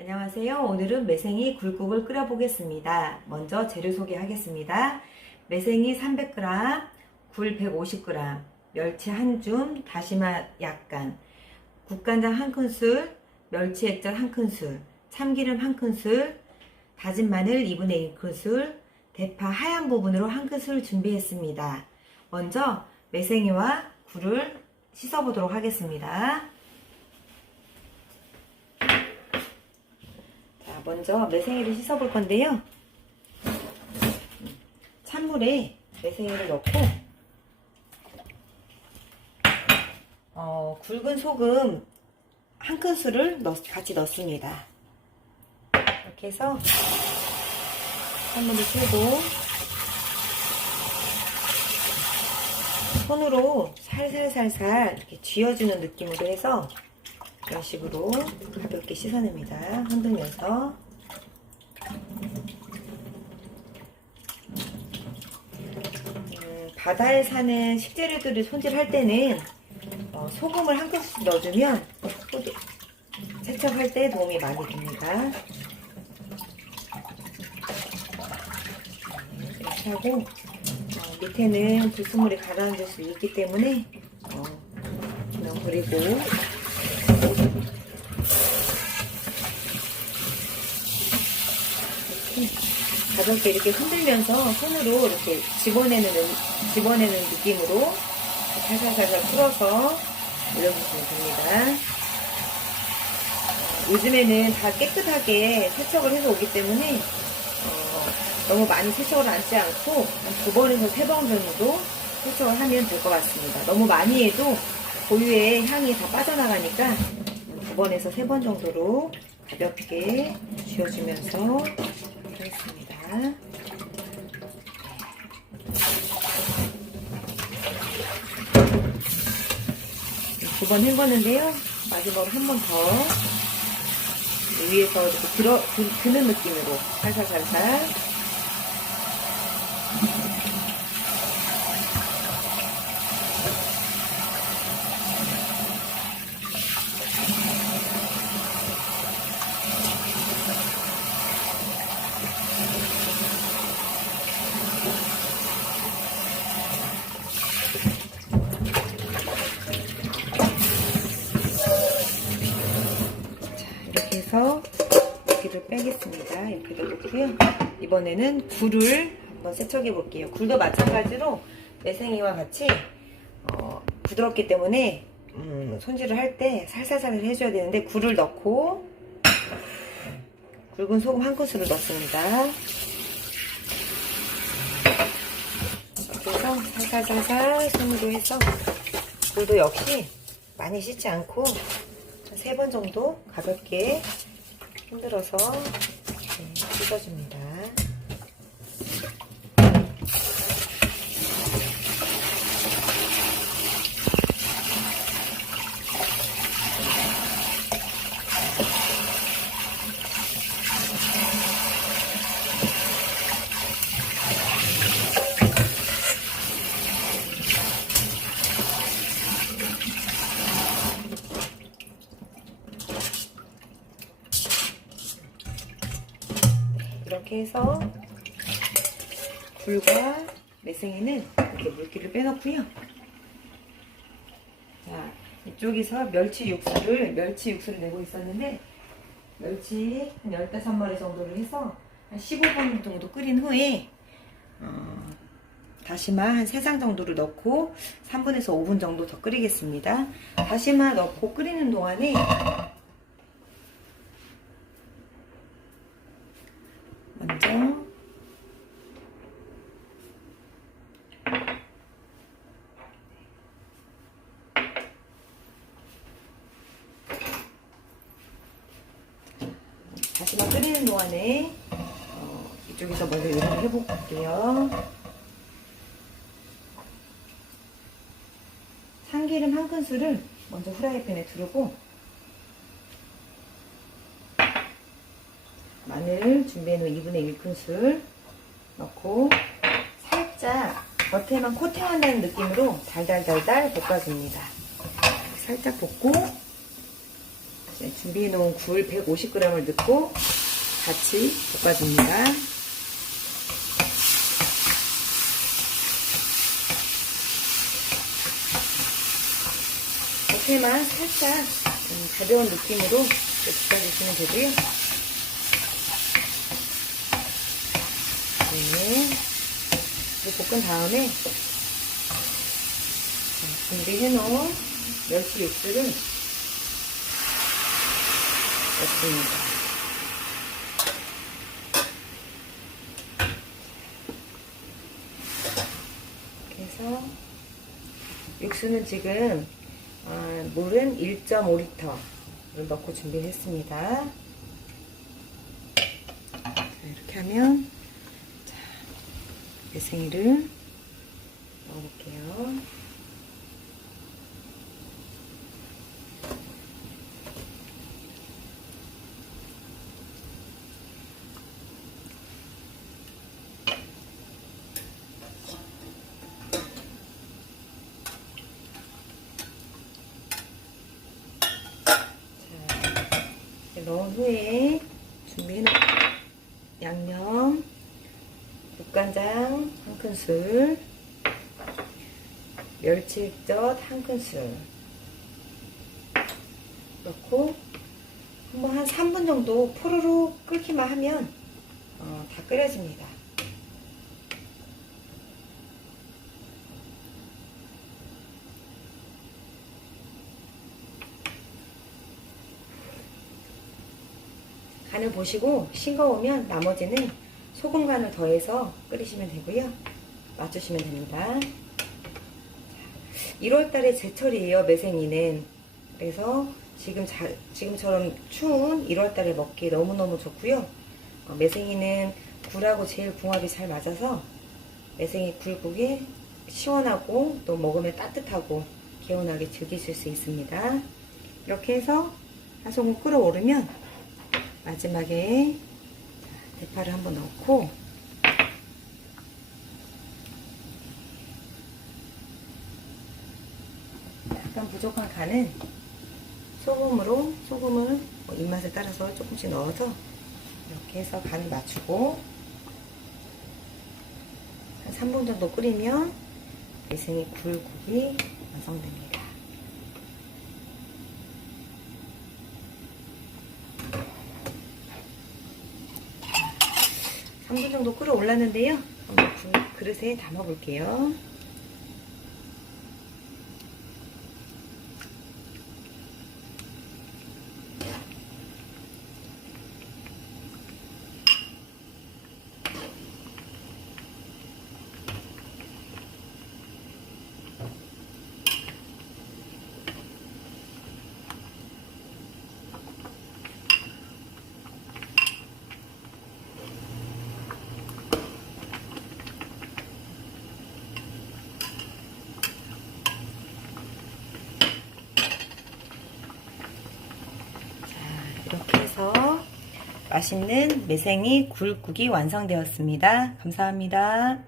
안녕하세요. 오늘은 매생이 굴국을 끓여 보겠습니다. 먼저 재료 소개하겠습니다. 매생이 300g, 굴 150g, 멸치 1줌, 다시마 약간, 국간장 1큰술, 멸치 액젓 1큰술, 참기름 1큰술, 다진 마늘 2분의 1큰술, 대파 하얀 부분으로 1큰술 준비했습니다. 먼저 매생이와 굴을 씻어 보도록 하겠습니다. 먼저 매생이를 씻어 볼 건데요. 찬물에 매생이를 넣고 굵은 소금 1큰술을 같이 넣습니다. 이렇게 해서 찬물을 끄고 손으로 살살살살 이렇게 쥐어주는 느낌으로 해서 이런 식으로 가볍게 씻어냅니다. 흔들면서. 바다에 사는 식재료들을 손질할 때는 소금을 1큰씩 넣어주면 세척할 때 도움이 많이 됩니다. 이렇게 하고 밑에는 불순물이 가라앉을 수 있기 때문에 그냥 버리고 가볍게 이렇게 흔들면서 손으로 이렇게 집어내는 느낌으로 살살살살 풀어서 올려주시면 됩니다. 요즘에는 다 깨끗하게 세척을 해서 오기 때문에 너무 많이 세척을 하지 않고 한 2번에서 3번 정도 세척을 하면 될 것 같습니다. 너무 많이 해도 고유의 향이 다 빠져나가니까 2번에서 3번 정도로 가볍게 쥐어주면서 하겠습니다. 2번 헹궜는데요. 마지막으로 한 번 더 위에서 이렇게 드는 느낌으로 살살살살 해서 여기를 빼겠습니다. 이렇게 넣고요. 이번에는 굴을 한번 세척해 볼게요. 굴도 마찬가지로 매생이와 같이 부드럽기 때문에 손질을 할 때 살살살 해줘야 되는데 굴을 넣고 굵은 소금 1큰술을 넣습니다. 이렇게 해서 살살살살 손으로 해서 굴도 역시 많이 씻지 않고 3번 정도 가볍게 흔들어서 씻어줍니다. 이렇게 해서 굴과 매생이는 이렇게 물기를 빼놓고요. 자, 이쪽에서 멸치 육수를 내고 있었는데 멸치 한 15마리 정도를 해서 한 15분 정도 끓인 후에 다시마 한 3장 정도를 넣고 3분에서 5분 정도 더 끓이겠습니다. 다시마 넣고 끓이는 동안에 먼저 다시마 끓이는 동안에 이쪽에서 먼저 요리를 해볼게요. 참기름 1큰술을 먼저 후라이팬에 두르고 마늘 준비해놓은 2분의 1큰술 넣고 살짝 겉에만 코팅한다는 느낌으로 달달달달 볶아줍니다. 살짝 볶고 준비해 놓은 굴 150g을 넣고 같이 볶아줍니다. 겉에만 살짝 가벼운 느낌으로 볶아주시면 되고요. 네. 이제 볶은 다음에 준비해놓은 멸치 육수를 넣습니다. 이렇게 해서 육수는 지금 물은 1.5L를 넣고 준비했습니다. 이렇게 하면 매생이를 넣어볼게요. 넣은 후에 준비해놓은 양념, 국간장 1큰술, 멸치액젓 1큰술 넣고 한번 한 3분 정도 포로로 끓기만 하면 다 끓여집니다. 간을 보시고 싱거우면 나머지는 소금 간을 더해서 끓이시면 되고요. 맞추시면 됩니다. 1월달에 제철이에요, 매생이는. 그래서 지금처럼 추운 1월달에 먹기 너무너무 좋고요. 매생이는 굴하고 제일 궁합이 잘 맞아서 매생이 굴국이 시원하고 또 먹으면 따뜻하고 개운하게 즐기실 수 있습니다. 이렇게 해서 한 소금 끓어오르면 마지막에 대파를 한번 넣고 약간 부족한 간은 소금을 입맛에 따라서 조금씩 넣어서 이렇게 해서 간을 맞추고 한 3분 정도 끓이면 매생이 굴국이 완성됩니다. 3분 정도 끓어 올랐는데요. 한번 그릇에 담아 볼게요. 이렇게 해서 맛있는 매생이 굴국이 완성되었습니다. 감사합니다.